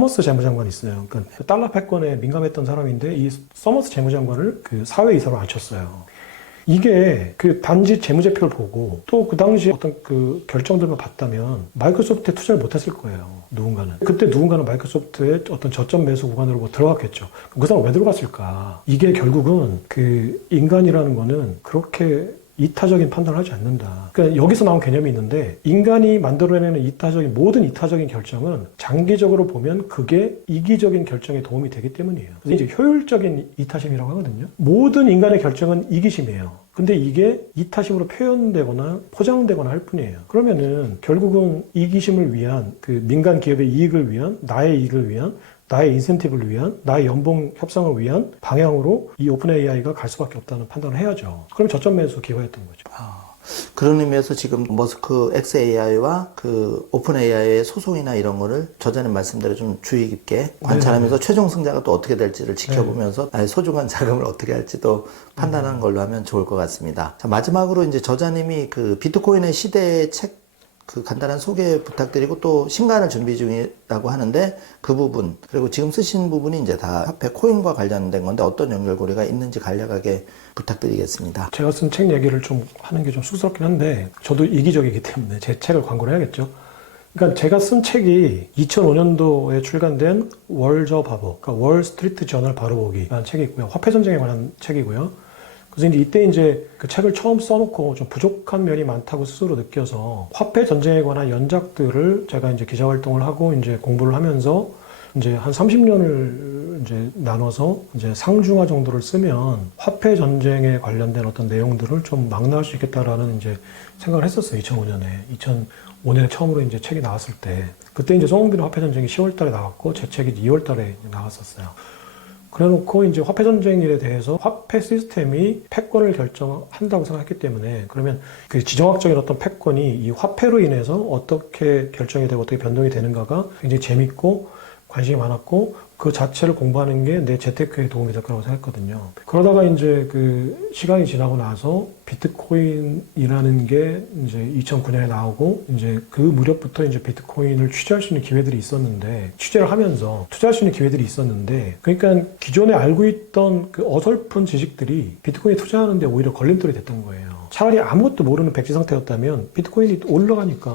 서머스 재무장관이 있어요. 그러니까 달러 패권에 민감했던 사람인데 이 서머스 재무장관을 그 사회이사로 앉혔어요. 이게 그 단지 재무제표를 보고 또 그 당시 어떤 그 결정들만 봤다면 마이크로소프트에 투자를 못했을 거예요. 누군가는. 그때 누군가는 마이크로소프트의 어떤 저점 매수 구간으로 뭐 들어갔겠죠. 그 사람 왜 들어갔을까? 이게 결국은 그 인간이라는 거는 그렇게 이타적인 판단을 하지 않는다. 그러니까 여기서 나온 개념이 있는데 인간이 만들어내는 모든 이타적인 결정은 장기적으로 보면 그게 이기적인 결정에 도움이 되기 때문이에요. 그래서 이제 효율적인 이타심이라고 하거든요. 모든 인간의 결정은 이기심이에요. 근데 이게 이타심으로 표현되거나 포장되거나 할 뿐이에요. 그러면은 결국은 이기심을 위한 그 민간 기업의 이익을 위한 나의 이익을 위한 나의 인센티브를 위한, 나의 연봉 협상을 위한 방향으로 이 오픈 AI가 갈 수밖에 없다는 판단을 해야죠. 그럼 저점 매수 기회였던 거죠. 그런 의미에서 지금 머스크 XAI와 그 오픈 AI의 소송이나 이런 거를 저자님 말씀대로 좀 주의 깊게 관찰하면서 네. 최종 승자가 또 어떻게 될지를 지켜보면서 나의 소중한 자금을 어떻게 할지도 판단하는 걸로 하면 좋을 것 같습니다. 자, 마지막으로 이제 저자님이 그 비트코인의 시대의 책 그 간단한 소개 부탁드리고 또 신간을 준비 중이라고 하는데 그 부분 그리고 지금 쓰신 부분이 이제 다 화폐 코인과 관련된 건데 어떤 연결고리가 있는지 간략하게 부탁드리겠습니다. 제가 쓴 책 얘기를 좀 하는 게 좀 쑥스럽긴 한데 저도 이기적이기 때문에 제 책을 광고를 해야겠죠. 그러니까 제가 쓴 책이 2005년도에 출간된 월저 바보, 그러니까 월스트리트 저널 바로 보기라는 책이 있고요. 화폐 전쟁에 관한 책이고요. 그래서 이때 그 책을 처음 써놓고 좀 부족한 면이 많다고 스스로 느껴서 화폐 전쟁에 관한 연작들을 제가 이제 기자 활동을 하고 이제 공부를 하면서 이제 한 30년을 이제 나눠서 이제 상중하 정도를 쓰면 화폐 전쟁에 관련된 어떤 내용들을 좀 망라할 수 있겠다라는 이제 생각을 했었어요. 2005년에 처음으로 이제 책이 나왔을 때. 그때 이제 송홍빈의 화폐 전쟁이 10월 달에 나왔고 제 책이 2월 달에 나왔었어요. 그래 놓고 이제 화폐 전쟁에 대해서 화폐 시스템이 패권을 결정한다고 생각했기 때문에 그러면 그 지정학적인 어떤 패권이 이 화폐로 인해서 어떻게 결정이 되고 어떻게 변동이 되는가가 굉장히 재밌고 관심이 많았고 그 자체를 공부하는 게 내 재테크에 도움이 될 거라고 생각했거든요. 그러다가 이제 그 시간이 지나고 나서 비트코인이라는 게 이제 2009년에 나오고 이제 그 무렵부터 이제 비트코인을 취재할 수 있는 기회들이 있었는데 취재를 하면서 투자할 수 있는 기회들이 있었는데 그러니까 기존에 알고 있던 그 어설픈 지식들이 비트코인에 투자하는데 오히려 걸림돌이 됐던 거예요. 차라리 아무것도 모르는 백지 상태였다면 비트코인이 올라가니까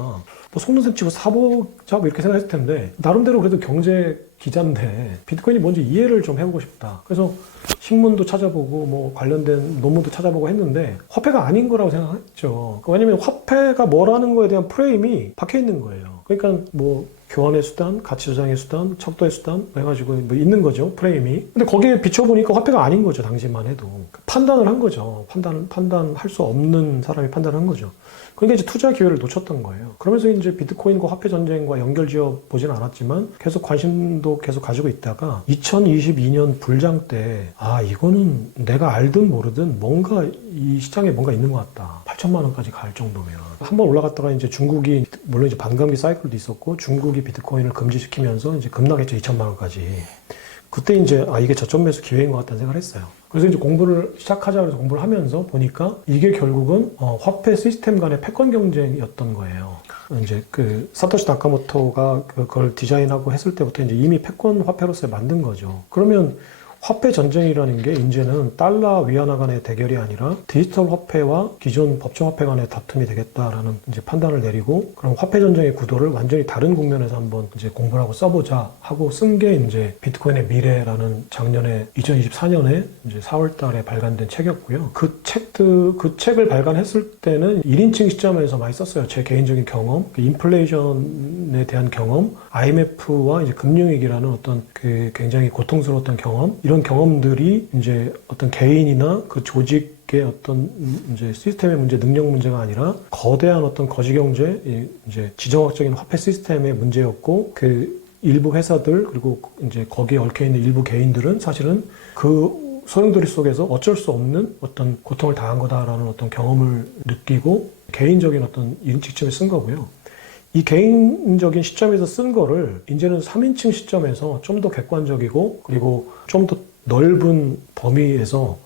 뭐 속는 셈 치고 사보자 뭐 이렇게 생각했을 텐데 나름대로 그래도 경제 기자인데 비트코인이 뭔지 이해를 좀 해보고 싶다. 그래서 신문도 찾아보고 뭐 관련된 논문도 찾아보고 했는데 화폐가 아닌 거라고 생각했죠. 왜냐면 화폐가 뭐라는 거에 대한 프레임이 박혀 있는 거예요. 그러니까 뭐 교환의 수단, 가치 조장의 수단, 척도의 수단 해가지고 뭐 있는 거죠, 프레임이. 근데 거기에 비춰보니까 화폐가 아닌 거죠, 당시만 해도. 판단을 한 거죠. 판단할 수 없는 사람이 판단을 한 거죠. 그러니까 이제 투자 기회를 놓쳤던 거예요. 그러면서 이제 비트코인과 화폐 전쟁과 연결지어 보진 않았지만 계속 관심도 계속 가지고 있다가 2022년 불장 때 이거는 내가 알든 모르든 뭔가 이 시장에 뭔가 있는 것 같다. 8천만 원까지 갈 정도면. 한번 올라갔다가 이제 중국이 물론 이제 반감기 사이클도 있었고 중국이 비트코인을 금지시키면서 이제 급락했죠. 2천만 원까지. 그때 이제 이게 저점 매수 기회인 것 같다는 생각을 했어요. 그래서 이제 공부를 시작하자 그래서 공부를 하면서 보니까 이게 결국은 화폐 시스템 간의 패권 경쟁이었던 거예요. 이제 그 사토시 나카모토가 그걸 디자인하고 했을 때부터 이제 이미 패권 화폐로서 만든 거죠. 그러면 화폐 전쟁이라는 게 이제는 달러 위안화 간의 대결이 아니라 디지털 화폐와 기존 법정 화폐 간의 다툼이 되겠다라는 이제 판단을 내리고 그럼 화폐 전쟁의 구도를 완전히 다른 국면에서 한번 이제 공부를 하고 써보자 하고 쓴 게 이제 비트코인의 미래라는 작년에 2024년에 이제 4월 달에 발간된 책이었고요. 그 책을 발간했을 때는 1인칭 시점에서 많이 썼어요. 제 개인적인 경험, 인플레이션에 대한 경험, IMF와 이제 금융위기라는 어떤 그 굉장히 고통스러웠던 경험, 이런 경험들이 이제 어떤 개인이나 그 조직의 어떤 이제 시스템의 문제, 능력 문제가 아니라 거대한 어떤 거시경제, 이제 지정학적인 화폐 시스템의 문제였고 그 일부 회사들 그리고 이제 거기에 얽혀 있는 일부 개인들은 사실은 그 소용돌이 속에서 어쩔 수 없는 어떤 고통을 당한 거다라는 어떤 경험을 느끼고 개인적인 어떤 인식점에 쓴 거고요. 이 개인적인 시점에서 쓴 거를 이제는 3인칭 시점에서 좀 더 객관적이고 그리고 좀 더 넓은 범위에서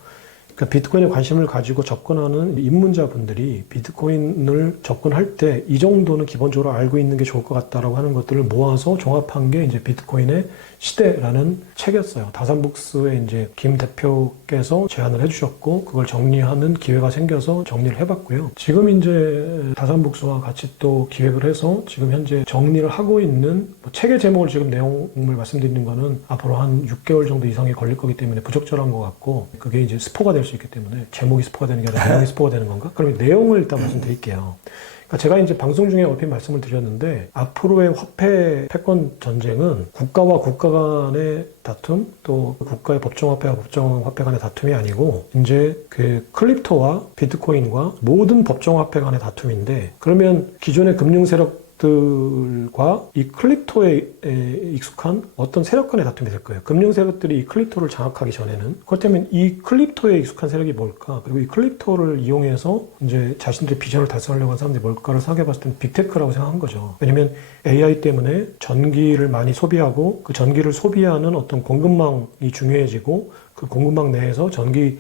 그러니까 비트코인에 관심을 가지고 접근하는 입문자분들이 비트코인을 접근할 때 이 정도는 기본적으로 알고 있는 게 좋을 것 같다라고 하는 것들을 모아서 종합한 게 이제 비트코인의 시대라는 책이었어요. 다산북스의 이제 김 대표께서 제안을 해주셨고 그걸 정리하는 기회가 생겨서 정리를 해봤고요. 지금 이제 다산북스와 같이 또 기획을 해서 지금 현재 정리를 하고 있는 뭐 책의 제목을 지금 내용을 말씀드리는 거는 앞으로 한 6개월 정도 이상이 걸릴 거기 때문에 부적절한 것 같고 그게 이제 스포가 될 수 있기 때문에 제목이 스포가 되는 게 아니라 내용이 스포가 되는 건가? 그럼 내용을 일단 말씀드릴게요. 그러니까 제가 이제 방송 중에 얼핏 말씀을 드렸는데 앞으로의 화폐 패권 전쟁은 국가와 국가 간의 다툼 또 국가의 법정화폐와 법정화폐 간의 다툼이 아니고 이제 그 크립토와 비트코인과 모든 법정화폐 간의 다툼인데 그러면 기존의 금융 세력들과 이 크립토에 익숙한 어떤 세력 간의 다툼이 될 거예요. 금융 세력들이 이 크립토를 장악하기 전에는 그렇다면 이 크립토에 익숙한 세력이 뭘까? 그리고 이 크립토를 이용해서 이제 자신들의 비전을 달성하려고 하는 사람들이 뭘까를 생각해 봤을 때는 빅테크라고 생각한 거죠. 왜냐면 AI 때문에 전기를 많이 소비하고 그 전기를 소비하는 어떤 공급망이 중요해지고 그 공급망 내에서 전기에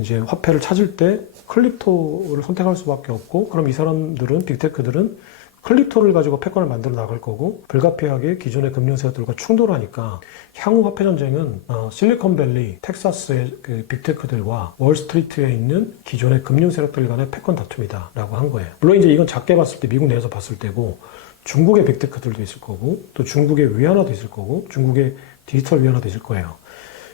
이제 화폐를 찾을 때 크립토를 선택할 수밖에 없고 그럼 이 사람들은 빅테크들은 클립토를 가지고 패권을 만들어 나갈 거고 불가피하게 기존의 금융세력들과 충돌하니까 향후 화폐 전쟁은 실리콘밸리, 텍사스의 그 빅테크들과 월스트리트에 있는 기존의 금융세력들 간의 패권 다툼이다라고 한 거예요. 물론 이제 이건 작게 봤을 때 미국 내에서 봤을 때고 중국의 빅테크들도 있을 거고 또 중국의 위안화도 있을 거고 중국의 디지털 위안화도 있을 거예요.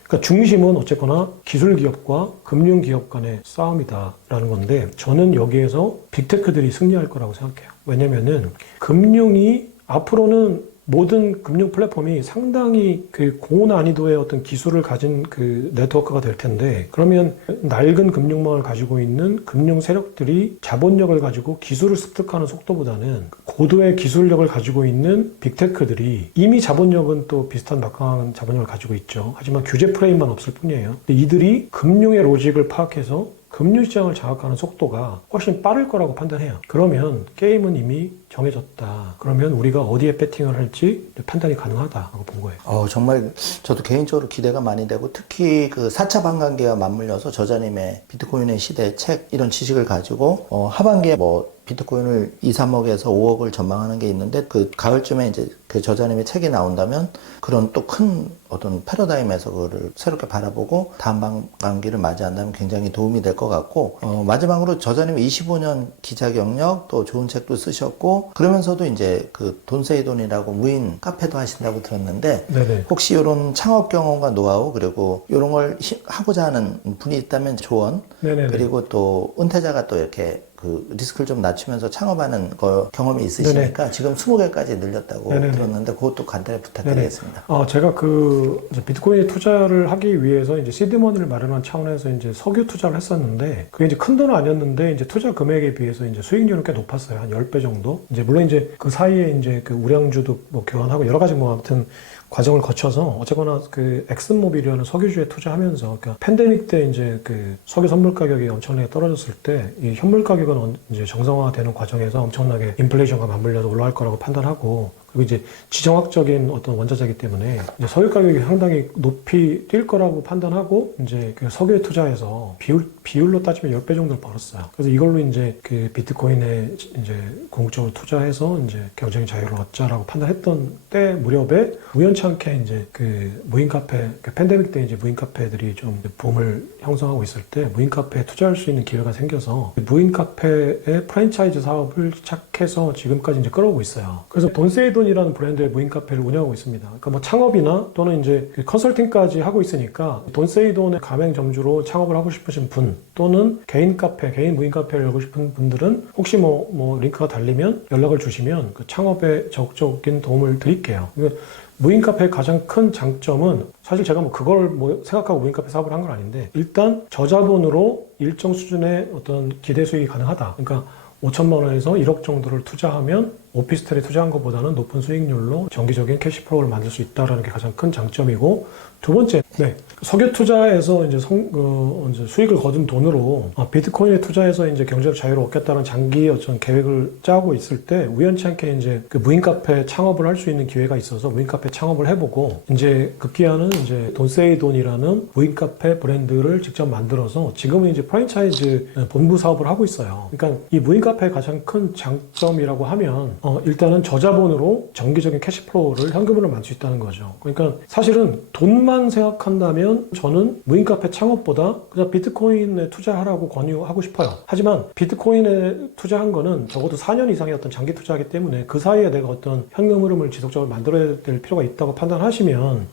그러니까 중심은 어쨌거나 기술 기업과 금융 기업 간의 싸움이다라는 건데 저는 여기에서 빅테크들이 승리할 거라고 생각해요. 왜냐면은 금융이 앞으로는 모든 금융 플랫폼이 상당히 그 고난이도의 어떤 기술을 가진 그 네트워크가 될 텐데 그러면 낡은 금융망을 가지고 있는 금융 세력들이 자본력을 가지고 기술을 습득하는 속도보다는 고도의 기술력을 가지고 있는 빅테크들이 이미 자본력은 또 비슷한 막강한 자본력을 가지고 있죠. 하지만 규제 프레임만 없을 뿐이에요. 근데 이들이 금융의 로직을 파악해서 금융시장을 장악하는 속도가 훨씬 빠를 거라고 판단해요. 그러면 게임은 이미 정해졌다. 그러면 우리가 어디에 배팅을 할지 판단이 가능하다고 본 거예요. 정말 저도 개인적으로 기대가 많이 되고 특히 그 4차 반감기와 맞물려서 저자님의 비트코인의 시대 책 이런 지식을 가지고 하반기에 뭐 비트코인을 2, 3억에서 5억을 전망하는 게 있는데 그 가을쯤에 이제 그 저자님의 책이 나온다면 그런 또 큰 어떤 패러다임에서 그거를 새롭게 바라보고 다음 반감기를 맞이한다면 굉장히 도움이 될 것 같고 마지막으로 저자님의 25년 기자 경력 또 좋은 책도 쓰셨고 그러면서도 이제 그 돈세이돈이라고 무인 카페도 하신다고 들었는데 네네. 혹시 이런 창업 경험과 노하우 그리고 이런 걸 하고자 하는 분이 있다면 조언 네네네. 그리고 또 은퇴자가 또 이렇게 그 리스크를 좀 낮추면서 창업하는 거 경험이 있으시니까 네네. 지금 20개까지 늘렸다고 네네네. 들었는데 그것도 간단히 부탁드리겠습니다. 제가 그 이제 비트코인에 투자를 하기 위해서 이제 시드머니를 마련한 차원에서 이제 석유 투자를 했었는데 그게 이제 큰 돈은 아니었는데 이제 투자 금액에 비해서 이제 수익률은 꽤 높았어요. 한 10배 정도. 이제 물론 이제 그 사이에 이제 그 우량주도 뭐 교환하고 여러 가지 뭐 아무튼 과정을 거쳐서 어쨌거나 그 엑슨모빌이라는 석유주에 투자하면서 그러니까 팬데믹 때 이제 그 석유 선물 가격이 엄청나게 떨어졌을 때 이 현물 가격은 이제 정상화되는 과정에서 엄청나게 인플레이션과 맞물려서 올라갈 거라고 판단하고 그리고 이제 지정학적인 어떤 원자재이기 때문에 이제 석유 가격이 상당히 높이 뛸 거라고 판단하고 이제 그 석유에 투자해서 비율로 따지면 10배 정도를 벌었어요. 그래서 이걸로 이제 그 비트코인에 이제 궁극적으로 투자해서 이제 경쟁의 자유를 얻자라고 판단했던 때 무렵에 우연찮게 이제 그 무인 카페, 그 팬데믹 때 이제 무인 카페들이 좀 붐을 형성하고 있을 때 무인 카페에 투자할 수 있는 기회가 생겨서 무인 카페의 프랜차이즈 사업을 시작해서 지금까지 이제 끌어오고 있어요. 그래서 돈세이돈이라는 브랜드의 무인 카페를 운영하고 있습니다. 그러니까 뭐 창업이나 또는 이제 컨설팅까지 하고 있으니까 돈세이돈의 가맹점주로 창업을 하고 싶으신 분 또는 개인 카페, 개인 무인 카페를 열고 싶은 분들은 혹시 뭐 링크가 달리면 연락을 주시면 그 창업에 적극적인 도움을 드릴게요. 그러니까 무인 카페의 가장 큰 장점은 사실 제가 뭐 그걸 뭐 생각하고 무인 카페 사업을 한 건 아닌데 일단 저자본으로 일정 수준의 어떤 기대 수익이 가능하다. 그러니까 5천만 원에서 1억 정도를 투자하면 오피스텔에 투자한 것보다는 높은 수익률로 정기적인 캐시플로우를 만들 수 있다는 게 가장 큰 장점이고, 두 번째, 석유 투자에서 이제 이제 수익을 거둔 돈으로 비트코인에 투자해서 이제 경제적 자유를 얻겠다는 장기 어떤 계획을 짜고 있을 때 우연치 않게 이제 그 무인 카페 창업을 할 수 있는 기회가 있어서 무인 카페 창업을 해보고, 이제 급기야는 이제 돈세이돈이라는 무인 카페 브랜드를 직접 만들어서 지금은 이제 프랜차이즈 본부 사업을 하고 있어요. 그러니까 이 무인 카페의 가장 큰 장점이라고 하면 일단은 저자본으로 정기적인 캐시플로우를 현금으로 만들 수 있다는 거죠. 그러니까 사실은 돈만 생각한다면 저는 무인 카페 창업보다 그냥 비트코인에 투자하라고 권유하고 싶어요. 하지만 비트코인에 투자한 거는 적어도 4년 이상의 어떤 장기 투자이기 때문에 그 사이에 내가 어떤 현금 흐름을 지속적으로 만들어야 될 필요가 있다고 판단하시면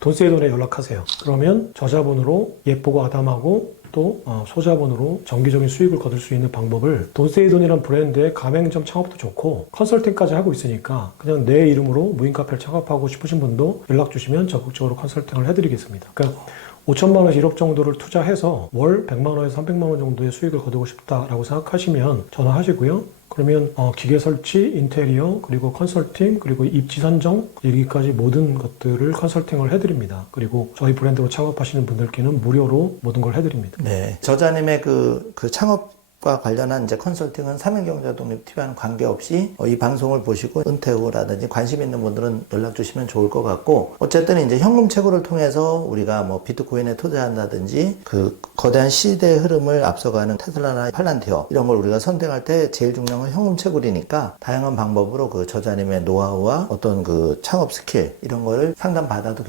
돈세이돈에 연락하세요. 그러면 저자본으로 예쁘고 아담하고 또 소자본으로 정기적인 수익을 거둘 수 있는 방법을, 돈세이돈이라는 브랜드의 가맹점 창업도 좋고 컨설팅까지 하고 있으니까 그냥 내 이름으로 무인 카페를 창업하고 싶으신 분도 연락 주시면 적극적으로 컨설팅을 해드리겠습니다. 그러니까 5천만 원에서 1억 정도를 투자해서 월 100만 원에서 300만 원 정도의 수익을 거두고 싶다라고 생각하시면 전화하시고요. 그러면 기계 설치, 인테리어, 그리고 컨설팅, 그리고 입지 선정, 여기까지 모든 것들을 컨설팅을 해드립니다. 그리고 저희 브랜드로 창업하시는 분들께는 무료로 모든 걸 해드립니다. 네. 저자님의 그 창업과 관련한 이제 컨설팅은 삼행경제독립TV와는 관계없이 이 방송을 보시고 은퇴 후라든지 관심 있는 분들은 연락 주시면 좋을 것 같고, 어쨌든 이제 현금 채굴을 통해서 우리가 뭐 비트코인에 투자한다든지 그 거대한 시대의 흐름을 앞서가는 테슬라나 팔란티어 이런 걸 우리가 선택할 때 제일 중요한 건 현금 채굴이니까 다양한 방법으로 그 저자님의 노하우와 어떤 그 창업 스킬 이런 거를 상담받아도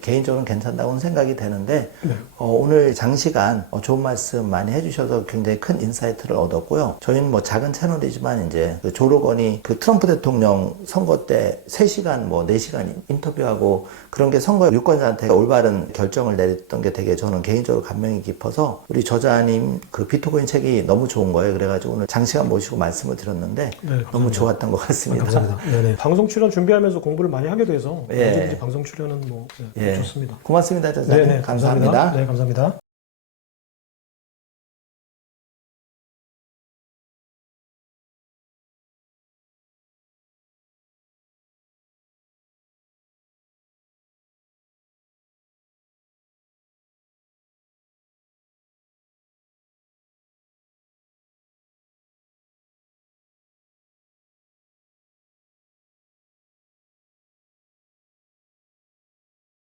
개인적으로는 괜찮다고 생각이 되는데, 오늘 장시간 좋은 말씀 많이 해주셔서 굉장히 큰 인사이트를 얻었고요. 저희는 뭐 작은 채널이지만 이제 그 조 로건이 그 트럼프 대통령 선거 때 3시간 뭐 4시간 인터뷰하고 그런 게 선거 유권자한테 올바른 결정을 내렸던 게 되게 저는 개인적으로 감명이 깊어서 우리 저자님 그 비트코인 책이 너무 좋은 거예요. 그래가지고 오늘 장시간 모시고 말씀을 드렸는데 너무 좋았던 것 같습니다. 감사합니다. 네네. 방송 출연 준비하면서 공부를 많이 하게 돼서 예. 언제든지 방송 출연은 뭐 예. 좋습니다. 고맙습니다, 저자님. 네네, 감사합니다. 네, 감사합니다.